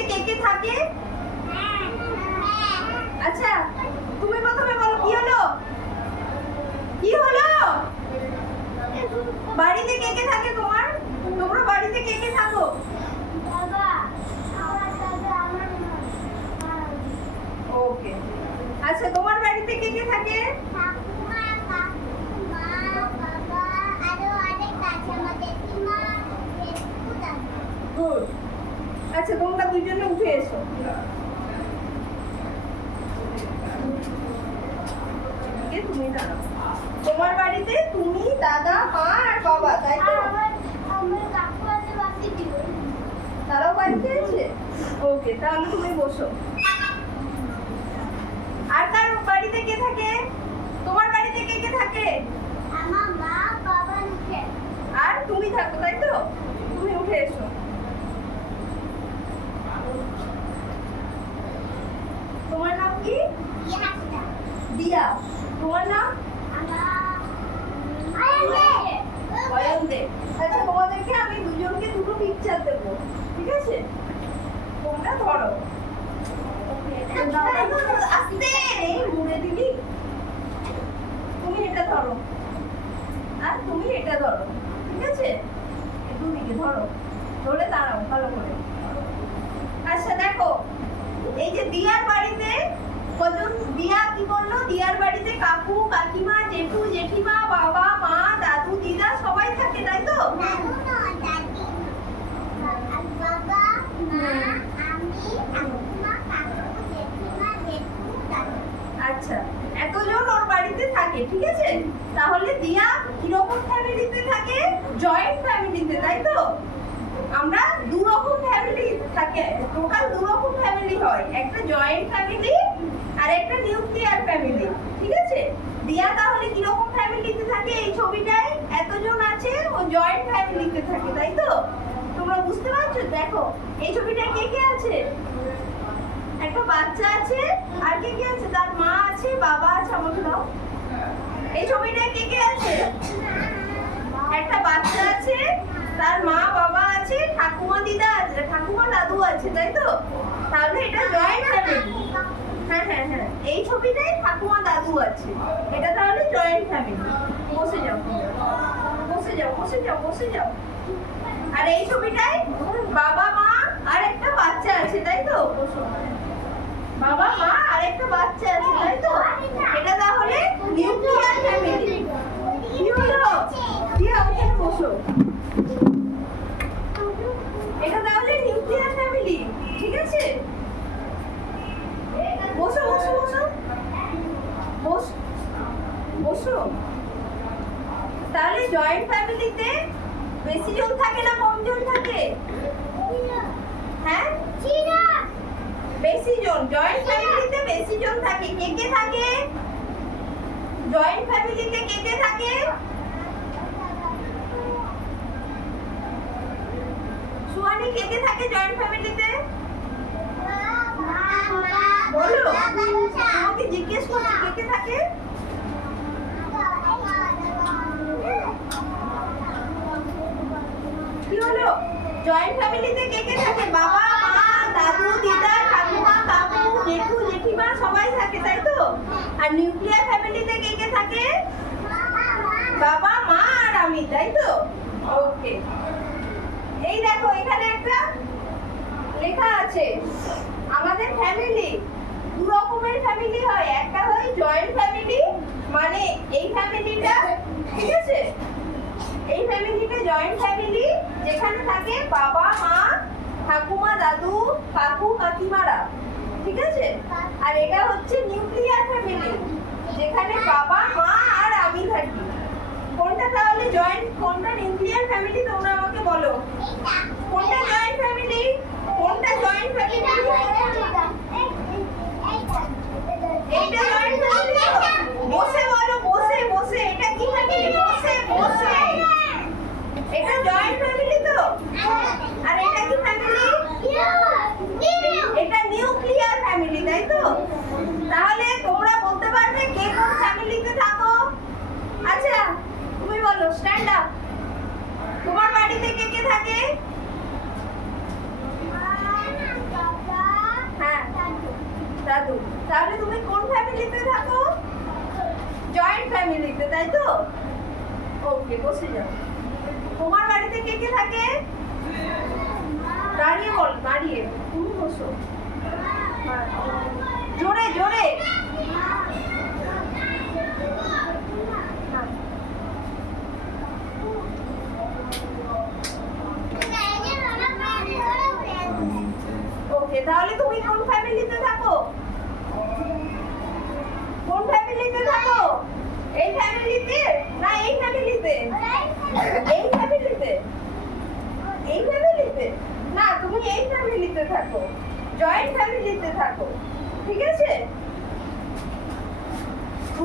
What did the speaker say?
বাড়িতে কে কে থাকে? আচ্ছা তুমি প্রথমে বলো কি হলো? কি হলো? বাড়িতে কে কে থাকে তোমার? তোমরা বাড়িতে কে কে থাকো? বাবা, আমার দাদা, আমার মা। ওকে। আচ্ছা তোমার বাড়িতে কে কে থাকে? ঠাকুমা, কাকিমা, বাবা, আরো অনেক আছে আমার জেঠিমা, জেঠু, দাদা। গুড। আচ্ছা তোমরা দুজনে উঠে এসো। তুমি দাঁড়াও। তোমার বাড়িতে তুমি, দাদা, মা আর বাবা, তাই তো? আমার কাকু আছে বাসিতে। তারাও বাড়িতে আছে? ওকে, তাহলে তুমি বসো। আর কার বাড়িতে কে থাকে? তোমার বাড়িতে কে কে থাকে? আমার মা, বাবা উঠে। আর তুমি থাকো, তাই তো? তুমি উঠে এসো। তোমার নাম কি? ইয়াসটা। দিয়া। তোমার নাম? অয়ন্তে। আচ্ছা তোমাদেরকে আমি দুজনকে দুটো পিকচার দেবো, ঠিক আছে? তোমরা ধরো। আস্তে এই মুড়ে দিবি। তুমি এটা ধরো আর তুমি এটা ধরো, ঠিক আছে? দুদিকে ধরো, ধরে দাঁড়াও ভালো করে। আচ্ছা দেখো, এই যে দিয়ার বাড়িতে কজন? দিয়া কি বললো? দিয়ার বাড়িতে কাকু, কাকিমা, জেঠু, জেঠিমা, বাবা, মা, দাদু, দিদা সবাই থাকে, তাই তো? দাদু না, দাদি। বাবা, মা, আমি, ঠাকুমা, কাকু, জেঠিমা, জেঠু, দাদু। আচ্ছা এতজন ওর বাড়িতে থাকে, ঠিক আছে? তাহলে দিয়া কিরকম ফ্যামিলিতে থাকে? জয়েন্ট ফ্যামিলিতে, তাই তো? আমরা দু রকম ফ্যামিলি থাকে, টোটাল দু রকম ফ্যামিলি হয়, একটা জয়েন্ট ফ্যামিলি আর একটা নিউক্লিয়ার ফ্যামিলি, ঠিক আছে? দিয়া তাহলে কিরকম ফ্যামিলিতে থাকে? এই ছবিটায় এতজন আছে, ও জয়েন্ট ফ্যামিলিতে থাকে, তাই তো? তোমরা বুঝতে পারছো? দেখো এই ছবিটায় কে কে আছে? একটা বাচ্চা আছে, আর কে কে আছে? তার মা আছে, বাবা আছে। আমাকে দাও। এই ছবিটায় কে কে আছে? একটা বাচ্চা আছে, তার মা, বাবা আছে, ঠাকুমা, দিদা আছে, ঠাকুমা, দাদু আছে, তাই তো? তাহলে এটা জয়েন্ট ফ্যামিলি। হ্যাঁ হ্যাঁ হ্যাঁ, এই ছবিটায় ঠাকুমা, দাদু আছে, এটা তাহলে জয়েন্ট ফ্যামিলি। বসে যাও, বসে যাও, বসে যাও, বসে যাও। আর এই ছবিটায় বাবা, মা আর একটা বাচ্চা আছে, তাই তো? বসো। বাবা, মা আর একটা বাচ্চা আছে, তাই তো? এটা তাহলে নিউক্লিয়ার ফ্যামিলি। কি হলো? দিয়া ওখানে বসো। এটা তাহলে নিউক্লিয়ার ফ্যামিলি, ঠিক আছে? বসো বসো বসো বসো বসো। তাহলে জয়েন্ট ফ্যামিলিতে বেশি জন থাকে না কম জন থাকে? হ্যাঁ বেশি জন। জয়েন্ট ফ্যামিলিতে বেশি জন থাকে। কে কে থাকে জয়েন্ট ফ্যামিলিতে? কে কে থাকে? সুহানি, কে কে থাকে জয়েন্ট ফ্যামিলিতে? বলো, তোমাকে জিজ্ঞেস করছি কে কে থাকে? কি হলো? জয়েন্ট ফ্যামিলিতে কে কে থাকে? বাবা, মা, দাদু, দিদা, ঠাকুমা, কাকু, জেঠু, জেঠিমা সবাই থাকে, তাই তো? আর নিউক্লিয়ার ফ্যামিলিতে কে কে থাকে? বাবা, মা আর আমি, তাই তো? ওকে। এই দেখো এখানে একটা লেখা আছে, আমাদের ফ্যামিলি দু রকমের ফ্যামিলি হয়। একটা হয় জয়েন্ট ফ্যামিলি, মানে এই ফ্যামিলিটা, ঠিক আছে? এই ফ্যামিলিটা জয়েন্ট ফ্যামিলি, যেখানে থাকে বাবা, মা, ঠাকুমা, দাদু, কাকু, কাকিমারা, ঠিক আছে? আর এটা হচ্ছে নিউক্লিয়ার ফ্যামিলি, যেখানে বাবা, মা আর আমি থাকি। কোনটা তাহলে জয়েন্ট, কোনটা নিউক্লিয়ার ফ্যামিলি? তোমরা আমাকে বলো, কোনটা জয়েন্ট ফ্যামিলি? কোনটা জয়েন্ট ফ্যামিলি? এইটা জয়েন্ট ফ্যামিলি। বসে বলো, বসে বসে। এটা কি ফ্যামিলি? বসে বসে। এটা জয়েন্ট ফ্যামিলি তো? আর এটা কি ফ্যামিলি? এটা নিউক্লিয়ার ফ্যামিলি, তাই তো? তাহলে তোমরা বলতে পারবে কে কোন ফ্যামিলিতে থাকো? আচ্ছা তুমি বলো, স্ট্যান্ড আপ। তোমার বাড়িতে কে কে থাকে? ফ্যামিলিতে থাকো? জয়েন্ট ফ্যামিলিতে, তাই তো? ওকে, বসে যাও। তোমার বাড়িতে কে কে থাকে? দাঁড়িয়ে বল, দাঁড়িয়ে। তুমি বসো। হ্যাঁ। জোরে জোরে। ওকে, তাহলে তুমি কোন ফ্যামিলিতে থাকো? কোন ফ্যামিলিতে থাকো? এই ফ্যামিলিতে না এই ফ্যামিলিতে? এই ফ্যামিলিতে? এই ফ্যামিলিতে? না, তুমি এই ফ্যামিলিতে থাকো, জয়েন্ট ফ্যামিলিতে থাকো, ঠিক আছে?